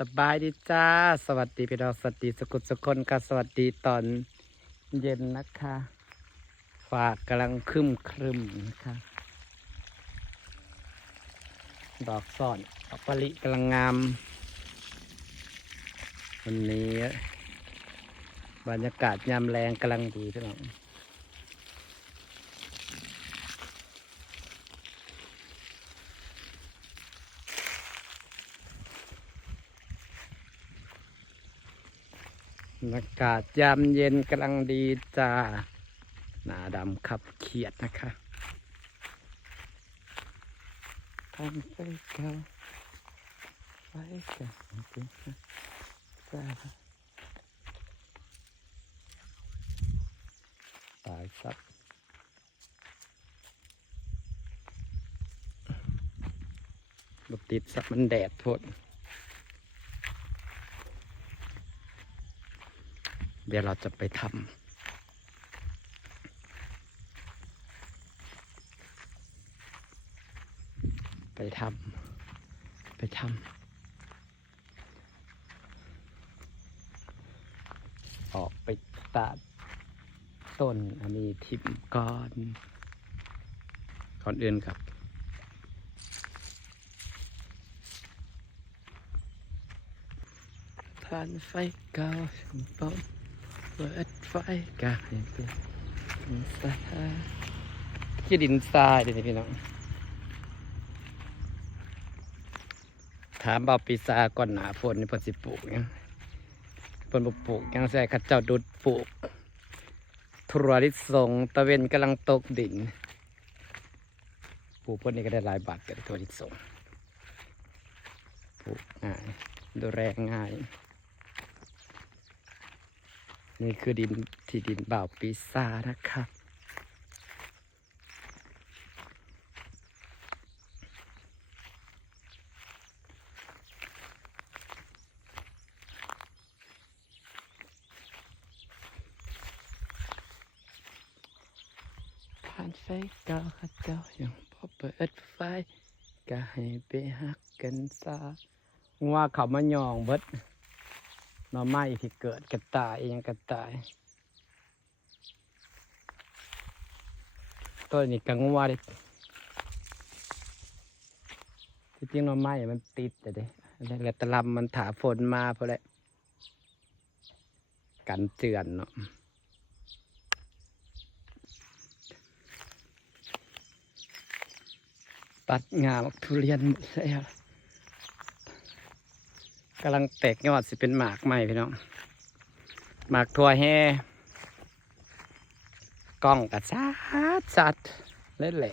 สบายดีจ้าสวัสดีพี่น้องสวัสดีสกุลสคนค่ะสวัสดีตอนเย็นนะคะฟ้ากำลังครึ้มนะคะดอกซ่อนดอกมะลิกำลังงามวันนี้บรรยากาศยามแรงกำลังดีพี่น้องบรรยากาศยามเย็นกำลังดีจ้าหน้าดำขับเขียดนะคะทำไฟเก่าไฟเก่าจริงค่ะจ้าตายสัตว์รถติดสัตว์มันแดดโพดเดี๋ยวเราจะไปทำออกไปตัดต้นอันนี้ทิมก่อนอื่นครับทานไฟเก่าฉันต้องเปิดไฟกายเป็นดินทรายที่ดินทรายเดี๋ยวนี้พี่น้องถามเบาปีศาจก่อนหนาฝนนี่เพิ่นสิปลูกยังเพิ่นบ่ปลูกยังใส่ข้าเจ้าดุดปลูกถั่วลิสงตะเวนกำลังตกดินปลูกเพิ่นนี่ก็ได้หลายบาทกันถั่วลิสงปลูกง่ายดูแลง่ายนี่คือดินที่ดินบ่าวปีศาจนะครับผ่านไฟเก่าข้าเจ้ายังพอเปิดไฟก็ให้ไปฮักกันซะงัวเขามาย่องเบิดหน่อไม้ที่เกิดกระต่ายยังกระต่ายตัวนี้กังวาดิที่จริงหน่อไม้มันติดแต่เด้แล้วตะลำมันถาฝนมาพอแล้วกันเจือนเนาะตัดงามทุเรียนหมดแล้วกำลังแตกยอดสิเป็นหมากใหม่พี่น้องหมากทั่วแห่กล้องกระชัดเล่นแหล่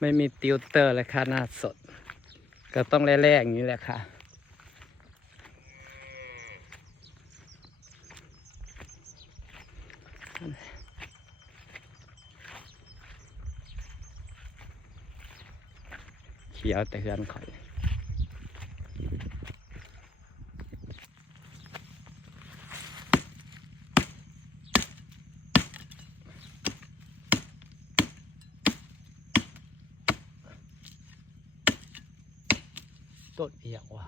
ไม่มีติวเตอร์เลยค่ะหน้าสดก็ต้องแร่ๆอย่างนี้แหละค่ะเขียวแต่เฮือนข่อยต้นเอียงว่ะ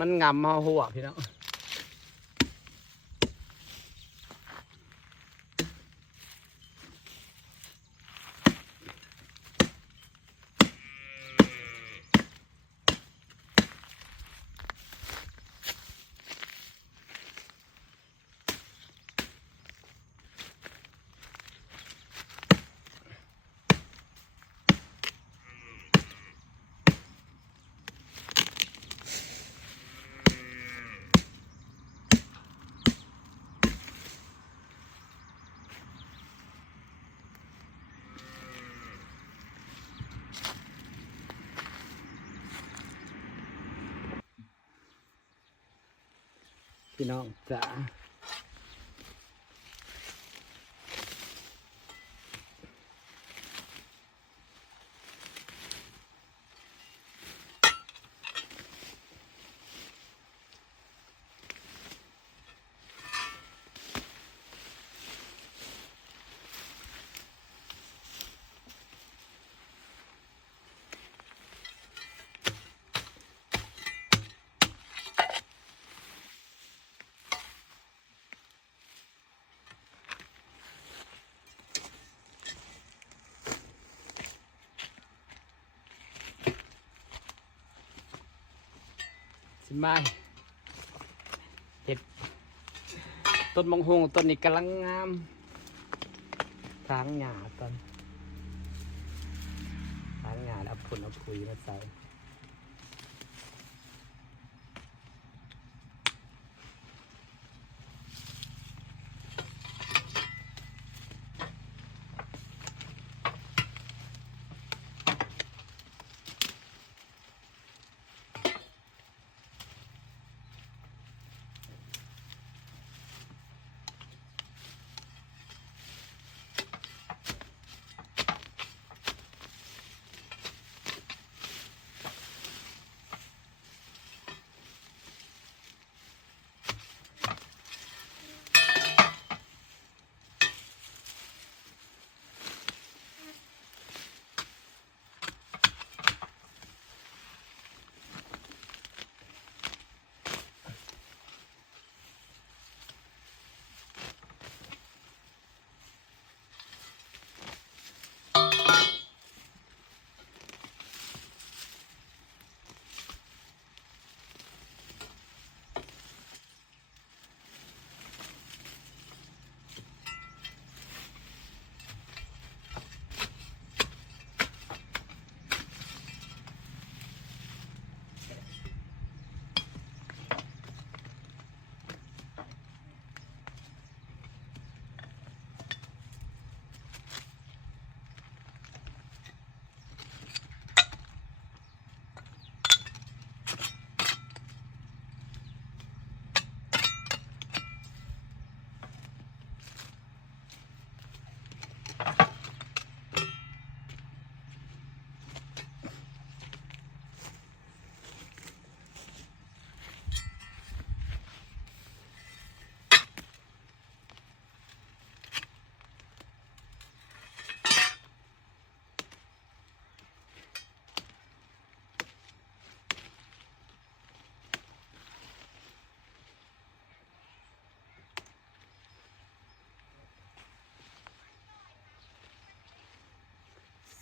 มันงำมาหัวพี่น้องพี่น้องจ๋า สิมาเห็ดต้นมงหงต้นนี้กำลังงามทางหญ้าตอนทางหญ้าแล้วผลเอาปุ๋ยมาใส่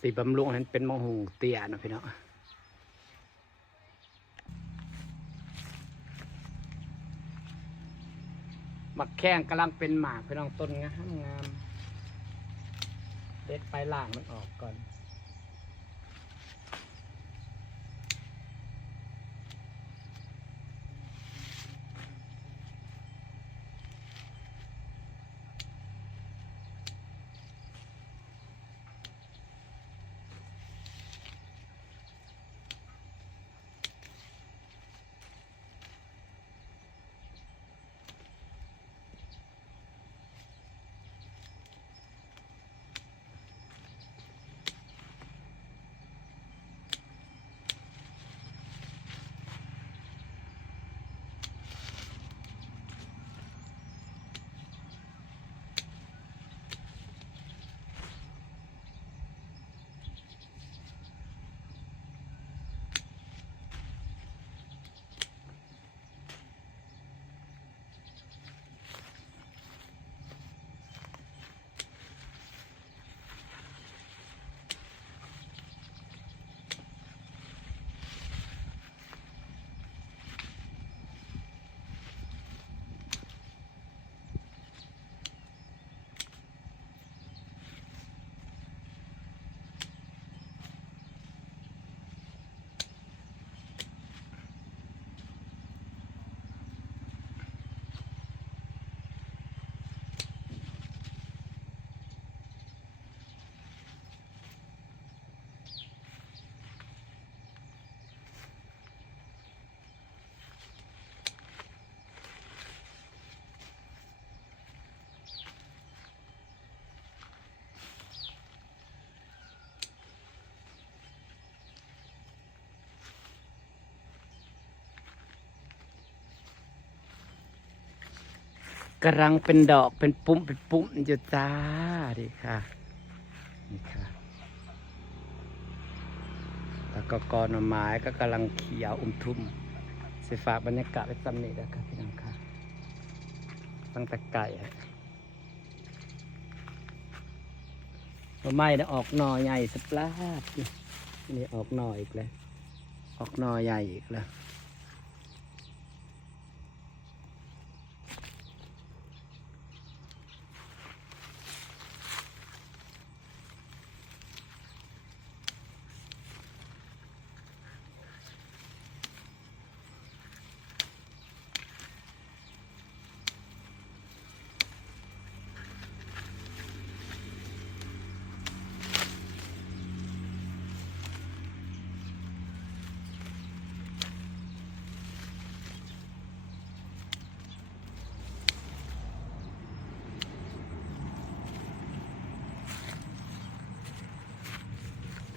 สีบำรุงนั้นเป็นมงหงเตี้ยนะพี่น้องหมักแข้งกำลังเป็นหมากพี่น้องต้นงามงามเด็ดไปล่างมันออกก่อนกำลังเป็นดอกเป็นปุ่มอยู่จ้าดีค่ะนี่ค่ะแล้วก็กอหน่อไม้ก็กำลังเขียวทุ่มสิฝากบรรยากาศไว้ซ้ำนี่แล้วค่ะพี่น้องค่ะตั้งแต่ไก่หน่อไม้เนี่ยออกหน่อใหญ่สปลาดนี่ออกหน่ออีกแล้วออกหน่อใหญ่อีกแล้ว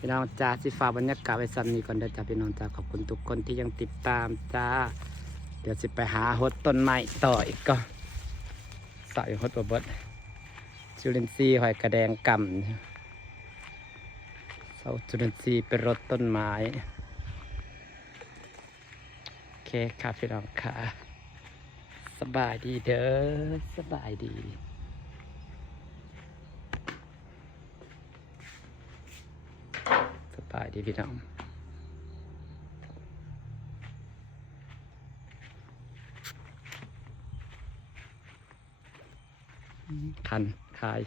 พี่น้องจ้าสิฟ้าบรรยากาศไว้ซ้ำนี้ก่อนเด้อจ้าพี่น้องจ้าขอบคุณทุกคนที่ยังติดตามจ้าเดี๋ยวสิไปหาหดต้นไม้ต่ออีกก็ใส่หดบดจุลินทรีย์หอยกระแดงกำเสาจุลินทรีย์เป็นรถต้นไม้โอเคครับพี่น้องค่ะสบายดีเด้อสบายดีสบายดีพี่น้องคันคาย